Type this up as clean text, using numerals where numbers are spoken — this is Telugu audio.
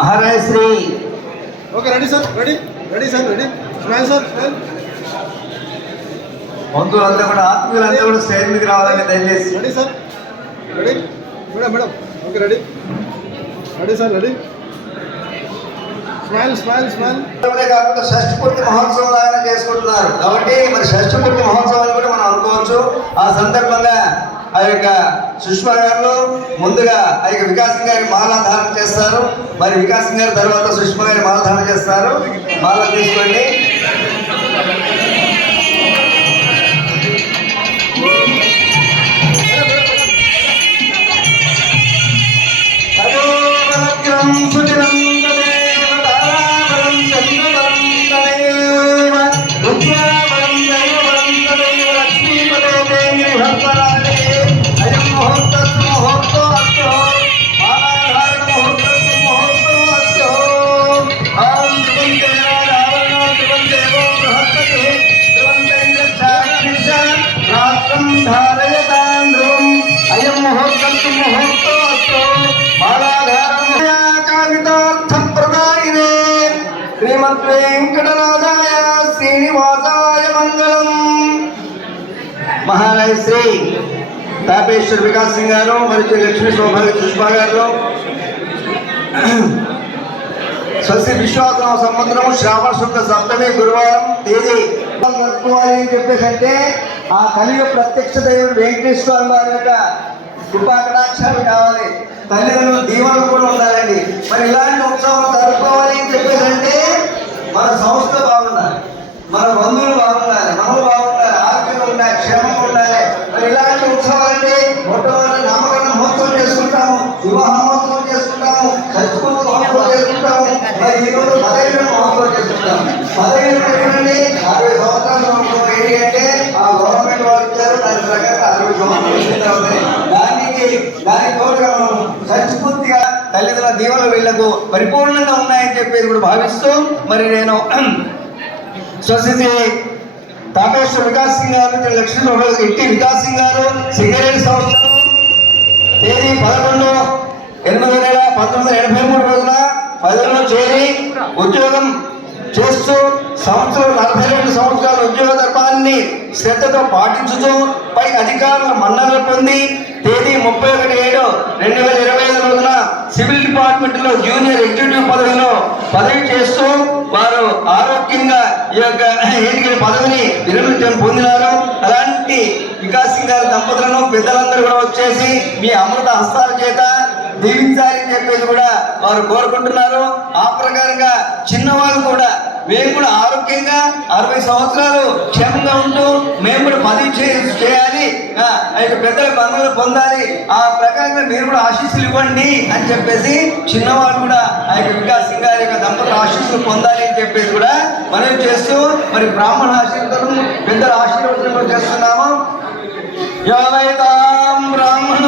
Maharaj Shri. Okay ready sir, ready sir, ready. Smile sir, smile. బంధువులంతా కూడా ఆత్మీయులంతా కూడా స్టేజ్ మీదకి రావాలని దయచేసి. Ready sir, ready. Madam okay ready sir, ready. Smile smile smile. కాకుండా షష్ఠి పూర్తి మహోత్సవం ఆయన చేసుకుంటున్నారు కాబట్టి మరి షష్ఠి పూర్తి మహోత్సవాన్ని కూడా మనం అనుకోవచ్చు. ఆ సందర్భంగా ఆ యొక్క సుష్మా గారు ముందుగా ఆ యొక్క వికాసం గారి మాల ధారణ చేస్తారు. మరి వికాసం గారి తర్వాత సుష్మా గారి మాల ధారణ చేస్తారు. మాల తీసుకోండి. వెంకటనాథాయ శ్రీనివాసాయ మంగళం. మహారాజ్ శ్రీ తాపేశ్వర్ వికాస్ సింగ్ గారు మరియు లక్ష్మీ సౌభాగ్య సుష్మా గారు స్వస్తి విశ్వాస సంవత్సరం శ్రావణ శుద్ధ సప్తమి గురువారం తేదీ అని చెప్పేసంటే ఆ కలియుగ ప్రత్యక్ష దైవుడు వెంకటేశ్వర వారి యొక్క కృపా కటాక్షాలు కావాలి. తల్లిదండ్రులు దీవెనలు కూడా ఉండాలండి. మరి ఇలాంటి ఉత్సవాలు జరుపుకోవాలి అని చెప్పేసంటే మన సంస్థ బాగుండాలి, మన బంధువులు బాగుండాలి, మనలు బాగుండాలి, ఆరోగ్యంగా ఉండాలి, క్షేమంగా ఉండాలి. మరి ఇలాంటి ఉత్సవాలంటే మొట్టమొదటి నామకరణ మహోత్సవం చేసుకుంటాము, వివాహ మహోత్సవం చేసుకుంటాము, చర్చకుంట మహోత్సవం చేసుకుంటాము. మరి ఈరోజు 15 మహోత్సవం చేసుకుంటాము. 15 60 సంవత్సరాల మహోత్సవం ఏంటి అంటే ఆ గవర్నమెంట్ వాళ్ళు ఇచ్చారు, దాని ప్రకారం 60 సంవత్సరాలు దానికి తోడుగా మనం సంస్ఫూర్తిగా తల్లిదండ్రుల దీవెనలు వీళ్లకు పరిపూర్ణంగా ఉన్నాయని చెప్పేది కూడా భావిస్తూ మరి నేను స్వస్తి తాపేశ్వర వికాస్ సింగ్ గారు లక్ష్మీ ఎట్టి వికాస్ సింగ్ గారు సింగరేణి సంవత్సరం తేదీ 11/8/1983 రోజున 10లో చేరి ఉద్యోగం చేస్తూ సంవత్సరం 42 సంవత్సరాల ఉద్యోగ ధర్మాన్ని శ్రద్ధతో పాటించుతూ పై అధికారుల మన్ననలు పొంది తేదీ 31/7/2025 రోజున సివిల్ డిపార్ట్మెంట్ లో జూనియర్ ఎగ్జిక్యూటివ్ పదవి చేస్తూ వారు ఆరోగ్యంగా ఈ యొక్క ఎన్నికల పదవిని విరమించడం పొందినారు. అలాంటి వికాస్ సింగ్ గారి దంపతులను పెద్దలందరూ కూడా వచ్చేసి మీ అమృత హస్తాల చేత దీవించాలని చెప్పేసి కూడా వారు కోరుకుంటున్నారు. ఆ ప్రకారంగా చిన్నవాళ్ళు కూడా మేము కూడా ఆరోగ్యంగా 60 సంవత్సరాలు క్షేమంగా ఉంటూ మేము కూడా పదవి చేయాలి, ఆ యొక్క పెద్దల బంధువులు పొందాలి, ఆ ప్రకారంగా మీరు కూడా ఆశీస్సులు ఇవ్వండి అని చెప్పేసి చిన్నవాళ్ళు కూడా ఆ యొక్క వికాస్ సింగ్ గారి యొక్క దంపతుల ఆశీస్సులు పొందాలి అని చెప్పేసి కూడా మనం చేస్తూ మరి బ్రాహ్మణ ఆశీర్వాదం పెద్దల ఆశీర్వాదం చేస్తున్నాము. యావైతాం బ్రాహ్మణ